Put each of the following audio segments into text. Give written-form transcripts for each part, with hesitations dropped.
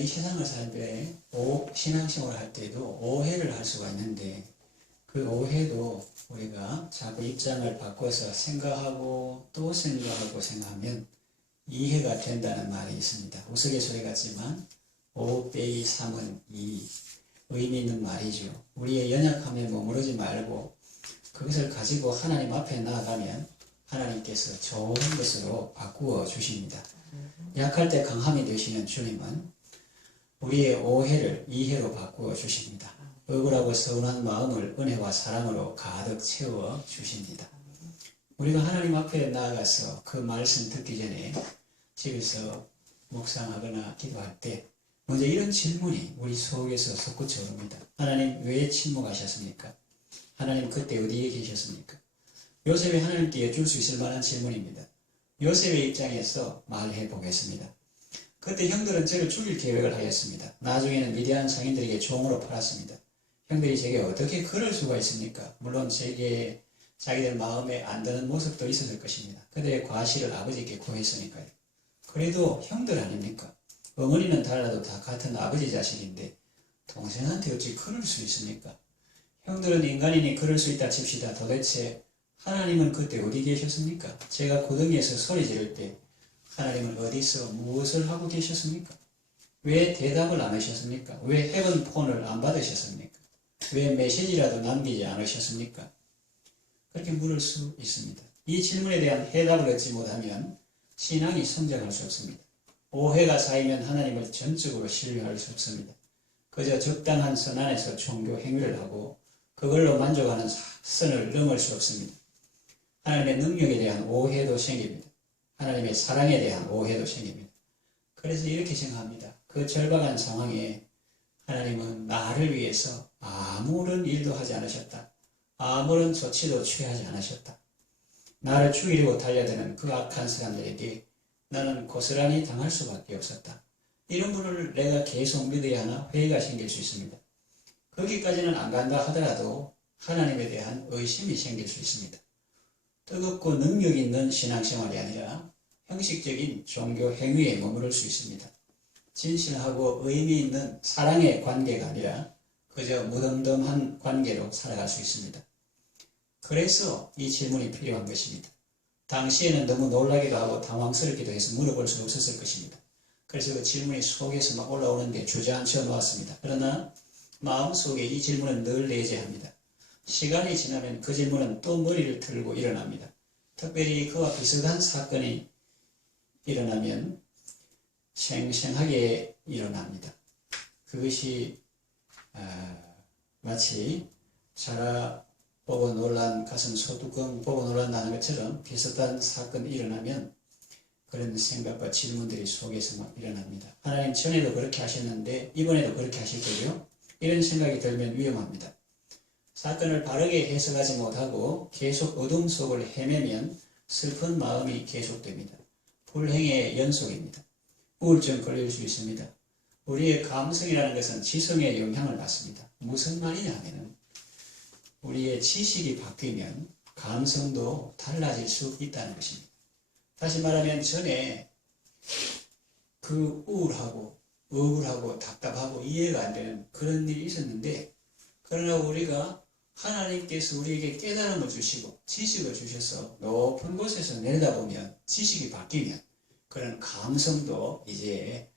이 세상을 살 때 신앙생활을 할 때도 오해를 할 수가 있는데 그 오해도 우리가 자꾸 입장을 바꿔서 생각하고 또 생각하고 생각하면 이해가 된다는 말이 있습니다. 우스갯소리 같지만 5 빼기 3은 2 의미 있는 말이죠. 우리의 연약함에 머무르지 말고 그것을 가지고 하나님 앞에 나아가면 하나님께서 좋은 것으로 바꾸어 주십니다. 약할 때 강함이 되시는 주님은 우리의 오해를 이해로 바꾸어 주십니다. 억울하고 서운한 마음을 은혜와 사랑으로 가득 채워 주십니다. 우리가 하나님 앞에 나아가서 그 말씀 듣기 전에 집에서 묵상하거나 기도할 때 먼저 이런 질문이 우리 속에서 솟구쳐 오릅니다. 하나님 왜 침묵하셨습니까? 하나님 그때 어디에 계셨습니까? 요셉이 하나님께 줄 수 있을 만한 질문입니다. 요셉의 입장에서 말해 보겠습니다. 그때 형들은 저를 죽일 계획을 하였습니다. 나중에는 미디안 상인들에게 종으로 팔았습니다. 형들이 제게 어떻게 그럴 수가 있습니까? 물론 제게 자기들 마음에 안 드는 모습도 있었을 것입니다. 그들의 과실을 아버지께 구했으니까요. 그래도 형들 아닙니까? 어머니는 달라도 다 같은 아버지 자식인데 동생한테 어찌 그럴 수 있습니까? 형들은 인간이니 그럴 수 있다 칩시다. 도대체 하나님은 그때 어디 계셨습니까? 제가 고등에서 소리 지를 때 하나님은 어디서 무엇을 하고 계셨습니까? 왜 대답을 안 하셨습니까? 왜 헤븐 폰을 안 받으셨습니까? 왜 메시지라도 남기지 않으셨습니까? 그렇게 물을 수 있습니다. 이 질문에 대한 해답을 얻지 못하면 신앙이 성장할 수 없습니다. 오해가 쌓이면 하나님을 전적으로 신뢰할 수 없습니다. 그저 적당한 선 안에서 종교 행위를 하고 그걸로 만족하는 선을 넘을 수 없습니다. 하나님의 능력에 대한 오해도 생깁니다. 하나님의 사랑에 대한 오해도 생깁니다. 그래서 이렇게 생각합니다. 그 절박한 상황에 하나님은 나를 위해서 아무런 일도 하지 않으셨다. 아무런 조치도 취하지 않으셨다. 나를 죽이려고 달려드는 그 악한 사람들에게 나는 고스란히 당할 수밖에 없었다. 이런 분을 내가 계속 믿어야 하나 회의가 생길 수 있습니다. 거기까지는 안 간다 하더라도 하나님에 대한 의심이 생길 수 있습니다. 뜨겁고 능력 있는 신앙생활이 아니라 형식적인 종교 행위에 머무를 수 있습니다. 진실하고 의미 있는 사랑의 관계가 아니라 그저 무덤덤한 관계로 살아갈 수 있습니다. 그래서 이 질문이 필요한 것입니다. 당시에는 너무 놀라기도 하고 당황스럽기도 해서 물어볼 수 없었을 것입니다. 그래서 그 질문이 속에서 막 올라오는데 주저앉혀 놓았습니다. 그러나 마음속에 이 질문은 늘 내재합니다. 시간이 지나면 그 질문은 또 머리를 틀고 일어납니다. 특별히 그와 비슷한 사건이 일어나면 생생하게 일어납니다. 그것이 마치 자라 보고 놀란 가슴 소뚜껑 보고 놀란다는 것처럼 비슷한 사건이 일어나면 그런 생각과 질문들이 속에서 막 일어납니다. 하나님 전에도 그렇게 하셨는데 이번에도 그렇게 하실 거죠? 이런 생각이 들면 위험합니다. 사건을 바르게 해석하지 못하고 계속 어둠 속을 헤매면 슬픈 마음이 계속됩니다. 불행의 연속입니다. 우울증 걸릴 수 있습니다. 우리의 감성이라는 것은 지성의 영향을 받습니다. 무슨 말이냐 하면 우리의 지식이 바뀌면 감성도 달라질 수 있다는 것입니다. 다시 말하면 전에 그 우울하고 억울하고 답답하고 이해가 안 되는 그런 일이 있었는데 그러나 우리가 하나님께서 우리에게 깨달음을 주시고 지식을 주셔서 높은 곳에서 내려다보면 지식이 바뀌면 그런 감성도 이제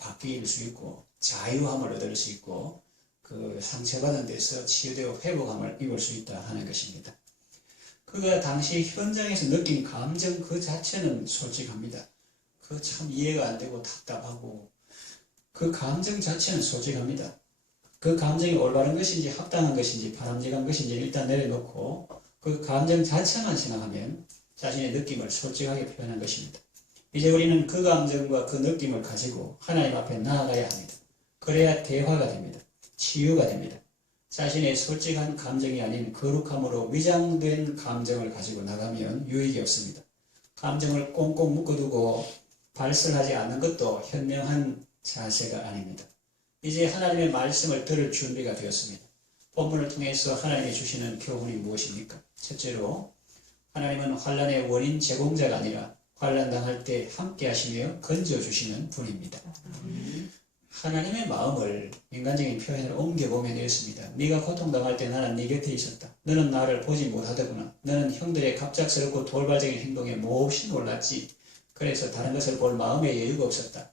바뀔 수 있고 자유함을 얻을 수 있고 그 상처받은 데서 치유되고 회복함을 입을 수 있다 하는 것입니다. 그가 당시 현장에서 느낀 감정 그 자체는 솔직합니다. 그 참 이해가 안 되고 답답하고 그 감정 자체는 솔직합니다. 그 감정이 올바른 것인지 합당한 것인지 바람직한 것인지 일단 내려놓고 그 감정 자체만 생각하면 자신의 느낌을 솔직하게 표현한 것입니다. 이제 우리는 그 감정과 그 느낌을 가지고 하나님 앞에 나아가야 합니다. 그래야 대화가 됩니다. 치유가 됩니다. 자신의 솔직한 감정이 아닌 거룩함으로 위장된 감정을 가지고 나가면 유익이 없습니다. 감정을 꽁꽁 묶어두고 발설하지 않는 것도 현명한 자세가 아닙니다. 이제 하나님의 말씀을 들을 준비가 되었습니다. 본문을 통해서 하나님이 주시는 교훈이 무엇입니까? 첫째로 하나님은 환난의 원인 제공자가 아니라 환난 당할 때 함께 하시며 건져주시는 분입니다. 하나님의 마음을 인간적인 표현으로 옮겨보면 이렇습니다. 네가 고통당할 때 나는 네 곁에 있었다. 너는 나를 보지 못하더구나. 너는 형들의 갑작스럽고 돌발적인 행동에 몹시 놀랐지. 그래서 다른 것을 볼 마음의 여유가 없었다.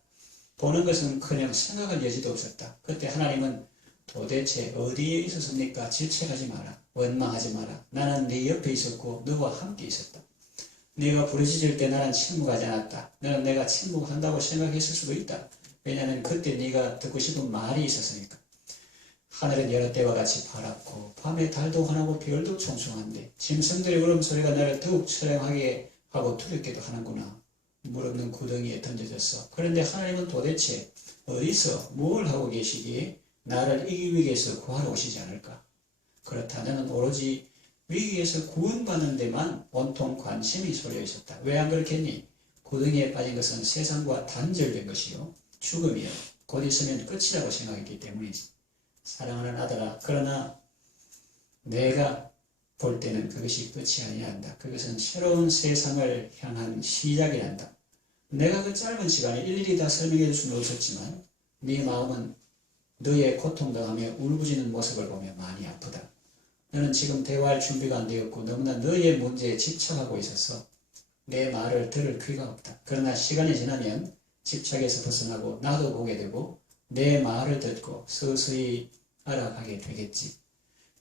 보는 것은커녕 생각할 여지도 없었다. 그때 하나님은 도대체 어디에 있었습니까? 질책하지 마라. 원망하지 마라. 나는 네 옆에 있었고 너와 함께 있었다. 네가 부르짖을 때 나는 침묵하지 않았다. 너는 내가 침묵한다고 생각했을 수도 있다. 왜냐하면 그때 네가 듣고 싶은 말이 있었으니까. 하늘은 여러 때와 같이 파랗고 밤에 달도 환하고 별도 총총한데 짐승들의 울음소리가 나를 더욱 처량하게 하고 두렵게도 하는구나. 물 없는 구덩이에 던져졌어. 그런데 하나님은 도대체 어디서 뭘 하고 계시기에 나를 이 위기에서 구하러 오시지 않을까? 그렇다. 너는 오로지 위기에서 구원받는 데만 온통 관심이 쏠려 있었다. 왜 안 그렇겠니? 구덩이에 빠진 것은 세상과 단절된 것이요 죽음이요 곧 있으면 끝이라고 생각했기 때문이지. 사랑하는 아들아, 그러나 내가 볼 때는 그것이 끝이 아니란다. 그것은 새로운 세상을 향한 시작이란다. 내가 그 짧은 시간에 일일이 다 설명해 줄 수는 없었지만 네 마음은 너의 고통당하며 울부짖는 모습을 보며 많이 아프다. 너는 지금 대화할 준비가 안 되었고 너무나 너의 문제에 집착하고 있어서 내 말을 들을 귀가 없다. 그러나 시간이 지나면 집착에서 벗어나고 나도 보게 되고 내 말을 듣고 서서히 알아가게 되겠지.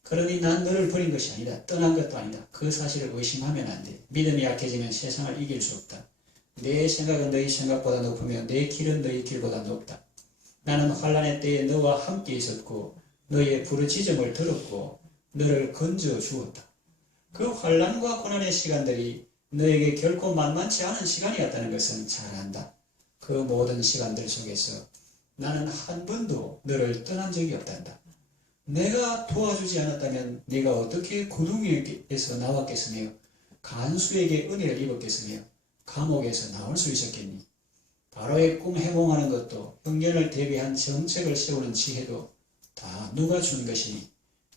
그러니 난 너를 버린 것이 아니다. 떠난 것도 아니다. 그 사실을 의심하면 안 돼. 믿음이 약해지면 세상을 이길 수 없다. 내 생각은 너희 생각보다 높으며 내 길은 너희 길보다 높다. 나는 환난의 때에 너와 함께 있었고 너의 부르짖음을 들었고 너를 건져 주었다. 그 환난과 고난의 시간들이 너에게 결코 만만치 않은 시간이었다는 것은 잘 안다. 그 모든 시간들 속에서 나는 한 번도 너를 떠난 적이 없단다. 내가 도와주지 않았다면 네가 어떻게 구덩이에서 나왔겠으며 간수에게 은혜를 입었겠으며 감옥에서 나올 수 있었겠니? 바로의 꿈 해몽하는 것도 형년을 대비한 정책을 세우는 지혜도 다 누가 준 것이니?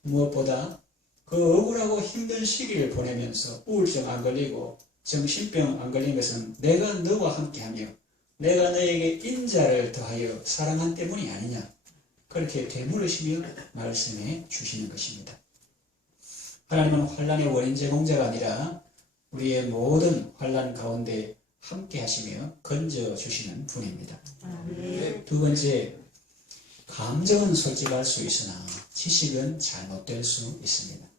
무엇보다 그 억울하고 힘든 시기를 보내면서 우울증 안 걸리고 정신병 안 걸린 것은 내가 너와 함께하며 내가 너에게 인자를 더하여 사랑한 때문이 아니냐. 그렇게 되물으시며 말씀해 주시는 것입니다. 하나님은 환난의 원인 제공자가 아니라 우리의 모든 환난 가운데 함께 하시며 건져 주시는 분입니다. 두 번째, 감정은 솔직할 수 있으나 지식은 잘못될 수 있습니다.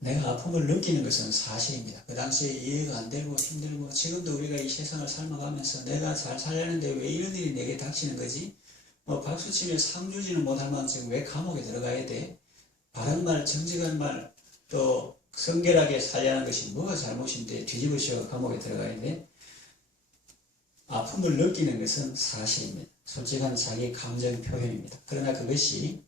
내가 아픔을 느끼는 것은 사실입니다. 그 당시에 이해가 안 되고 힘들고 지금도 우리가 이 세상을 삶아가면서 내가 잘 살려는데 왜 이런 일이 내게 닥치는 거지? 박수치며 상 주지는 못할 만큼 왜 감옥에 들어가야 돼? 바른 말, 정직한 말, 또 성결하게 살려는 것이 뭐가 잘못인데 뒤집으셔 감옥에 들어가야 돼? 아픔을 느끼는 것은 사실입니다. 솔직한 자기 감정 표현입니다. 그러나 그것이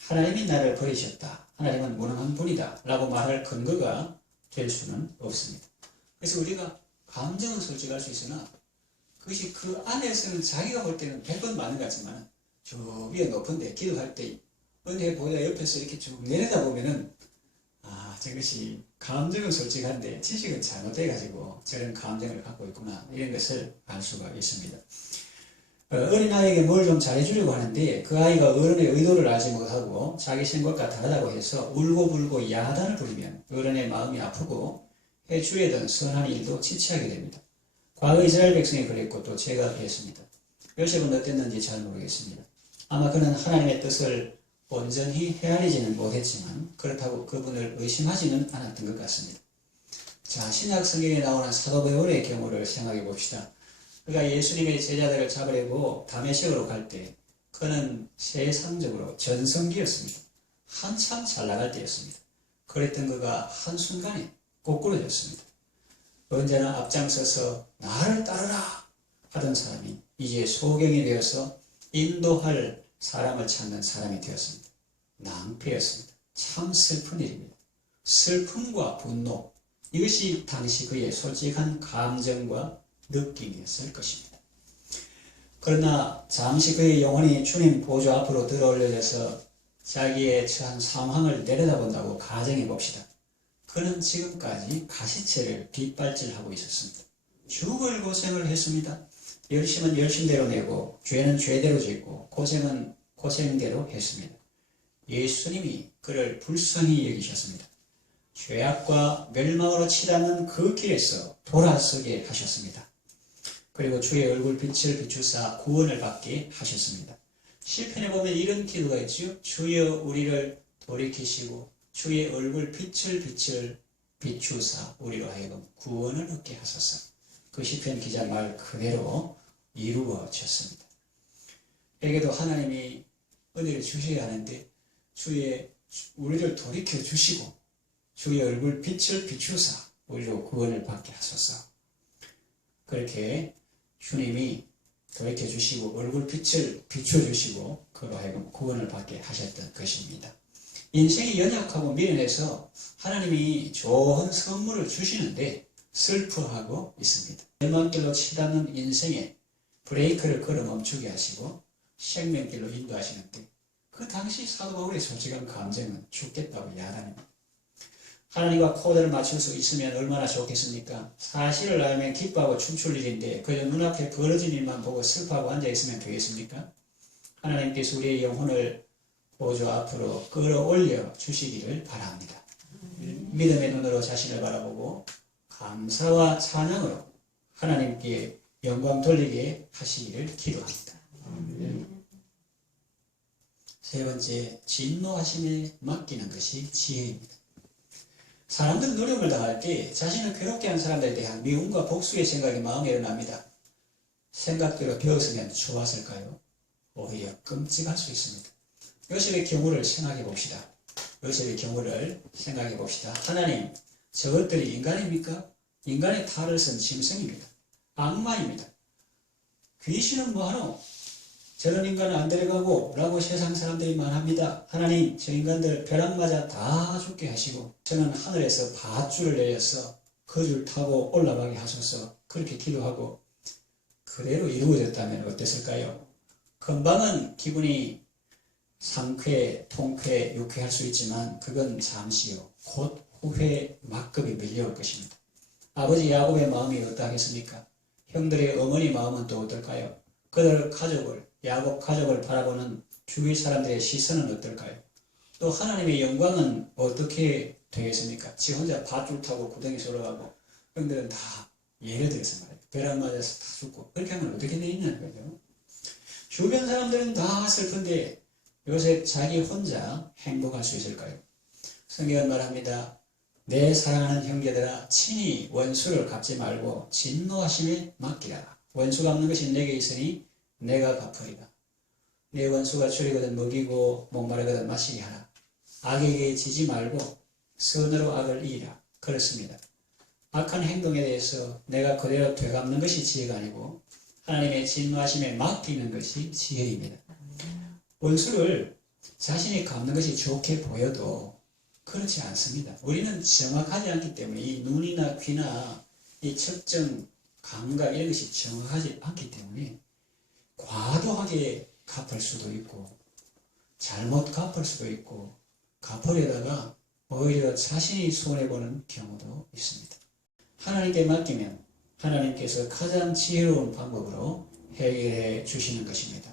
하나님이 나를 버리셨다. 하나님은 무능한 분이다. 라고 말할 근거가 될 수는 없습니다. 그래서 우리가 감정은 솔직할 수 있으나 그것이 그 안에서는 자기가 볼 때는 100번 맞는 것 같지만 저 위에 높은데 기도할 때 은혜 보다 옆에서 이렇게 쭉 내려다보면은 저것이 감정은 솔직한데 지식은 잘못돼가지고 저런 감정을 갖고 있구나 이런 것을 알 수가 있습니다. 어린아이에게 뭘 좀 잘해주려고 하는데 그 아이가 어른의 의도를 알지 못하고 자기 생각과 다르다고 해서 울고불고 야단을 부리면 어른의 마음이 아프고 해주려던 선한 일도 지체하게 됩니다. 과거 이스라엘 백성이 그랬고 또 제가 그랬습니다. 요셉은 어땠는지 잘 모르겠습니다. 아마 그는 하나님의 뜻을 온전히 헤아리지는 못했지만 그렇다고 그분을 의심하지는 않았던 것 같습니다. 자, 신약 성경에 나오는 사도 바울의 경우를 생각해 봅시다. 그가 예수님의 제자들을 잡으려고 다메섹으로 갈 때 그는 세상적으로 전성기였습니다. 한참 잘 나갈 때였습니다. 그랬던 그가 한순간에 꼬꾸라졌습니다. 언제나 앞장서서 나를 따르라 하던 사람이 이제 소경이 되어서 인도할 사람을 찾는 사람이 되었습니다. 낭패였습니다. 참 슬픈 일입니다. 슬픔과 분노, 이것이 당시 그의 솔직한 감정과 느낌이었을 것입니다. 그러나 잠시 그의 영혼이 주님 보좌 앞으로 들어올려져서 자기의 처한 상황을 내려다본다고 가정해 봅시다. 그는 지금까지 가시체를 빗발질하고 있었습니다. 죽을 고생을 했습니다. 열심은 열심대로 내고 죄는 죄대로 짓고 고생은 고생대로 했습니다. 예수님이 그를 불쌍히 여기셨습니다. 죄악과 멸망으로 치닫는 그 길에서 돌아서게 하셨습니다. 그리고 주의 얼굴 빛을 비추사 구원을 받게 하셨습니다. 시편에 보면 이런 기도가 있죠. 주여 우리를 돌이키시고 주의 얼굴 빛을 비추사 우리로 하여금 구원을 얻게 하소서. 그 시편 기자 말 그대로 이루어졌습니다. 에게도 하나님이 은혜를 주셔야 하는데 우리를 돌이켜 주시고 주의 얼굴 빛을 비추사 우리로 구원을 받게 하소서. 그렇게 주님이 돌이켜 주시고 얼굴 빛을 비춰주시고 그로 하여금 구원을 받게 하셨던 것입니다. 인생이 연약하고 미련해서 하나님이 좋은 선물을 주시는데 슬퍼하고 있습니다. 멸망길로 치닫는 인생에 브레이크를 걸어 멈추게 하시고 생명길로 인도하시는데 그 당시 사도 바울의 솔직한 감정은 죽겠다고 야단입니다. 하나님과 코드를 맞출 수 있으면 얼마나 좋겠습니까? 사실을 알면 기뻐하고 춤출 일인데 그저 눈앞에 벌어진 일만 보고 슬퍼하고 앉아있으면 되겠습니까? 하나님께서 우리의 영혼을 보좌 앞으로 끌어올려 주시기를 바랍니다. 믿음의 눈으로 자신을 바라보고 감사와 찬양으로 하나님께 영광 돌리게 하시기를 기도합니다. 세 번째, 진노하심에 맡기는 것이 지혜입니다. 사람들은 노력을 다할 때 자신을 괴롭게 한 사람들에 대한 미움과 복수의 생각이 마음에 일어납니다. 생각대로 되었으면 좋았을까요? 오히려 끔찍할 수 있습니다. 요셉의 경우를 생각해 봅시다. 요셉의 경우를 생각해 봅시다. 하나님, 저것들이 인간입니까? 인간의 탈을 쓴 짐승입니다. 악마입니다. 귀신은 뭐하노? 저런 인간은 안 데려가고 라고 세상 사람들이 말합니다. 하나님, 저 인간들 벼락 맞아 다 죽게 하시고 저는 하늘에서 밧줄을 내려서 그 줄 타고 올라가게 하소서. 그렇게 기도하고 그대로 이루어졌다면 어땠을까요? 금방은 기분이 상쾌, 통쾌, 유쾌할 수 있지만 그건 잠시요. 곧 후회 막급이 밀려올 것입니다. 아버지 야곱의 마음이 어떠하겠습니까? 형들의 어머니 마음은 또 어떨까요? 그들 가족을, 야곱 가족을 바라보는 주위 사람들의 시선은 어떨까요? 또 하나님의 영광은 어떻게 되겠습니까? 지 혼자 밧줄 타고 구덩이에 올라가고 형들은 다 예를 들어서 말이에요. 벼락 맞아서 다 죽고 그렇게 하면 어떻게 되느냐는 거죠. 주변 사람들은 다 슬픈데 요셉 자기 혼자 행복할 수 있을까요? 성경은 말합니다. 내 사랑하는 형제들아 친히 원수를 갚지 말고 진노하심에 맡기라. 원수 갚는 것이 내게 있으니 내가 갚으리라. 내 원수가 줄이거든 먹이고 목마르거든 마시게 하라. 악에게 지지 말고 선으로 악을 이기라. 그렇습니다. 악한 행동에 대해서 내가 그대로 되갚는 것이 지혜가 아니고 하나님의 진노하심에 맡기는 것이 지혜입니다. 원수를 자신이 갚는 것이 좋게 보여도 그렇지 않습니다. 우리는 정확하지 않기 때문에 이 눈이나 귀나 이 측정 감각 이런 것이 정확하지 않기 때문에 과도하게 갚을 수도 있고 잘못 갚을 수도 있고 갚으려다가 오히려 자신이 손해보는 경우도 있습니다. 하나님께 맡기면 하나님께서 가장 지혜로운 방법으로 해결해 주시는 것입니다.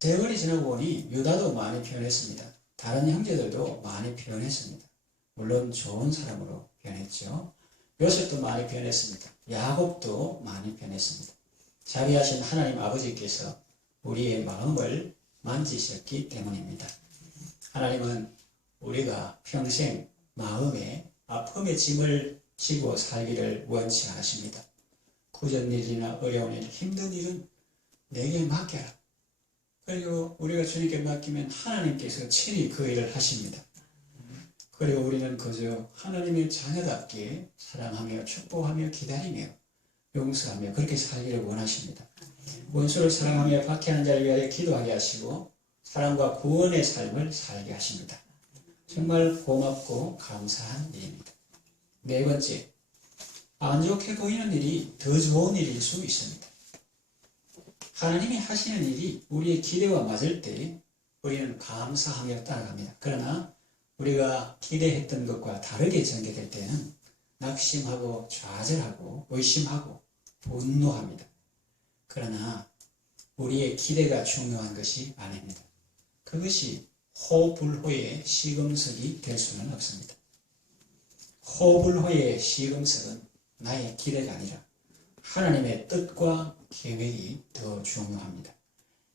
세월이 지나고 보니 유다도 많이 변했습니다. 다른 형제들도 많이 변했습니다. 물론 좋은 사람으로 변했죠. 요셉도 많이 변했습니다. 야곱도 많이 변했습니다. 자비하신 하나님 아버지께서 우리의 마음을 만지셨기 때문입니다. 하나님은 우리가 평생 마음에 아픔의 짐을 지고 살기를 원치 않으십니다. 굳은 일이나 어려운 일, 힘든 일은 내게 맡겨라. 그리고 우리가 주님께 맡기면 하나님께서 친히 그 일을 하십니다. 그리고 우리는 그저 하나님의 자녀답게 사랑하며 축복하며 기다리며 용서하며 그렇게 살기를 원하십니다. 원수를 사랑하며 박해하는 자를 위하여 기도하게 하시고 사랑과 구원의 삶을 살게 하십니다. 정말 고맙고 감사한 일입니다. 네 번째, 안 좋게 보이는 일이 더 좋은 일일 수 있습니다. 하나님이 하시는 일이 우리의 기대와 맞을 때 우리는 감사하며 따라갑니다. 그러나 우리가 기대했던 것과 다르게 전개될 때는 낙심하고 좌절하고 의심하고 분노합니다. 그러나 우리의 기대가 중요한 것이 아닙니다. 그것이 호불호의 시금석이 될 수는 없습니다. 호불호의 시금석은 나의 기대가 아니라 하나님의 뜻과 계획이 더 중요합니다.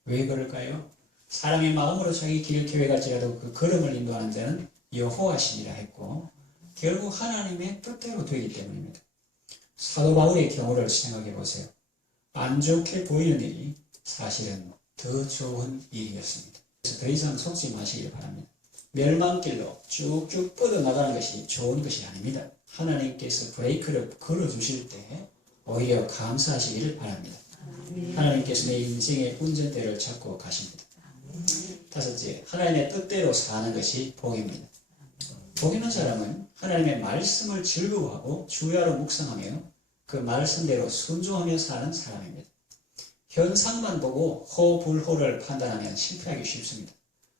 왜 그럴까요? 사람의 마음으로 자기 길을 계획할지라도 그 걸음을 인도하는 자는 여호와시니라 했고 결국 하나님의 뜻대로 되기 때문입니다. 사도 바울의 경우를 생각해 보세요. 안 좋게 보이는 일이 사실은 더 좋은 일이었습니다. 그래서 더 이상 속지 마시길 바랍니다. 멸망길로 쭉쭉 뻗어나가는 것이 좋은 것이 아닙니다. 하나님께서 브레이크를 걸어주실 때 오히려 감사하시기를 바랍니다. 하나님께서 내 인생의 운전대를 잡고 가십니다. 다섯째, 하나님의 뜻대로 사는 것이 복입니다. 복 있는 사람은 하나님의 말씀을 즐거워하고 주야로 묵상하며 그 말씀대로 순종하며 사는 사람입니다. 현상만 보고 호불호를 판단하면 실패하기 쉽습니다.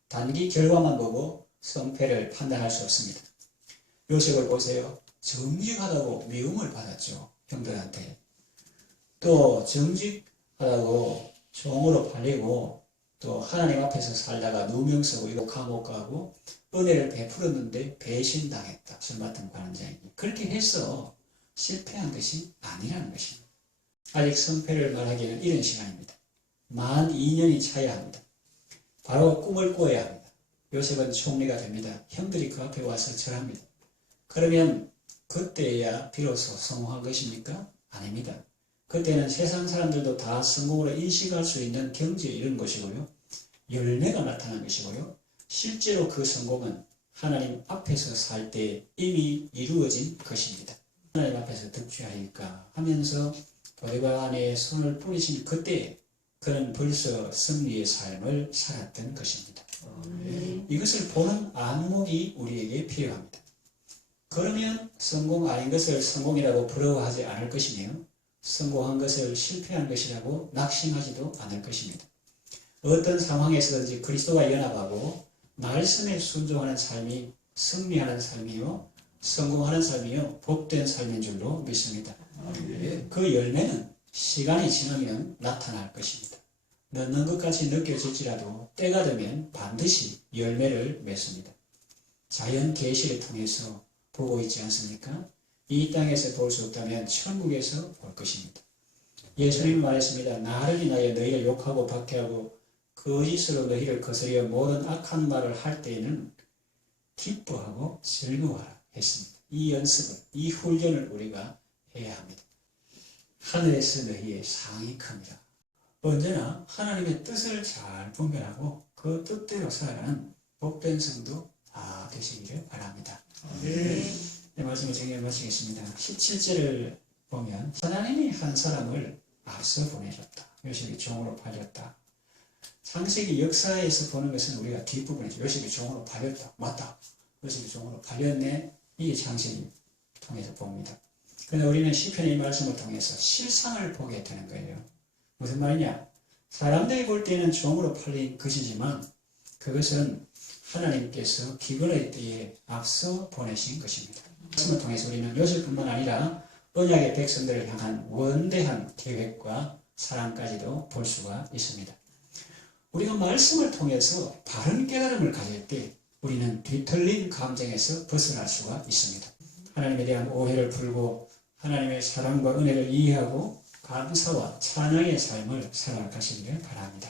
단기 결과만 보고 성패를 판단할 수 없습니다. 요셉을 보세요. 정직하다고 미움을 받았죠. 형들한테. 또 정직하다고 종으로 팔리고 또 하나님 앞에서 살다가 누명서고 이거 감옥 가고 은혜를 베풀었는데 배신당했다. 술 맡은 관원장에게. 그렇게 해서 실패한 것이 아니라는 것입니다. 아직 성패를 말하기는 이른 시간입니다. 만 2년이 차야 합니다. 바로 꿈을 꾸어야 합니다. 요셉은 총리가 됩니다. 형들이 그 앞에 와서 절합니다. 그러면 그때야 비로소 성공한 것입니까? 아닙니다. 그때는 세상 사람들도 다 성공으로 인식할 수 있는 경지에 이른 것이고요. 열매가 나타난 것이고요. 실제로 그 성공은 하나님 앞에서 살 때 이미 이루어진 것입니다. 하나님 앞에서 득취하리까 하면서 보디발 아내의 손을 뿌리신 그때 그는 벌써 승리의 삶을 살았던 것입니다. 이것을 보는 안목이 우리에게 필요합니다. 그러면 성공 아닌 것을 성공이라고 부러워하지 않을 것이며 성공한 것을 실패한 것이라고 낙심하지도 않을 것입니다. 어떤 상황에서든지 그리스도와 연합하고 말씀에 순종하는 삶이 승리하는 삶이요 성공하는 삶이요 복된 삶인 줄로 믿습니다. 그 열매는 시간이 지나면 나타날 것입니다. 넣는 것 같이 느껴질지라도 때가 되면 반드시 열매를 맺습니다. 자연 계시를 통해서 보고 있지 않습니까? 이 땅에서 볼 수 없다면 천국에서 볼 것입니다. 예수님이 말했습니다. 나를 인하여 너희를 욕하고 박해하고 거짓으로 너희를 거스려 모든 악한 말을 할 때에는 기뻐하고 즐거워하라 했습니다. 이 연습을, 이 훈련을 우리가 해야 합니다. 하늘에서 너희의 상이 큽니다. 언제나 하나님의 뜻을 잘 분별하고 그 뜻대로 살아가는 복된 성도 다 되시기를 바랍니다. 네, 말씀을 정리해 마치겠습니다. 17절을 보면 하나님이 한 사람을 앞서 보내셨다. 요셉이 종으로 팔렸다. 창세기 역사에서 보는 것은 우리가 뒷부분이죠. 요셉이 종으로 팔렸다. 맞다. 요셉이 종으로 팔렸네. 이게 창세기 통해서 봅니다. 그런데 우리는 시편의 말씀을 통해서 실상을 보게 되는 거예요. 무슨 말이냐? 사람들이 볼 때는 종으로 팔린 것이지만 그것은 하나님께서 기근의 때에 앞서 보내신 것입니다. 말씀을 통해서 우리는 요셉뿐만 아니라 언약의 백성들을 향한 원대한 계획과 사랑까지도 볼 수가 있습니다. 우리가 말씀을 통해서 바른 깨달음을 가질 때 우리는 뒤틀린 감정에서 벗어날 수가 있습니다. 하나님에 대한 오해를 풀고 하나님의 사랑과 은혜를 이해하고 감사와 찬양의 삶을 살아가시기를 바랍니다.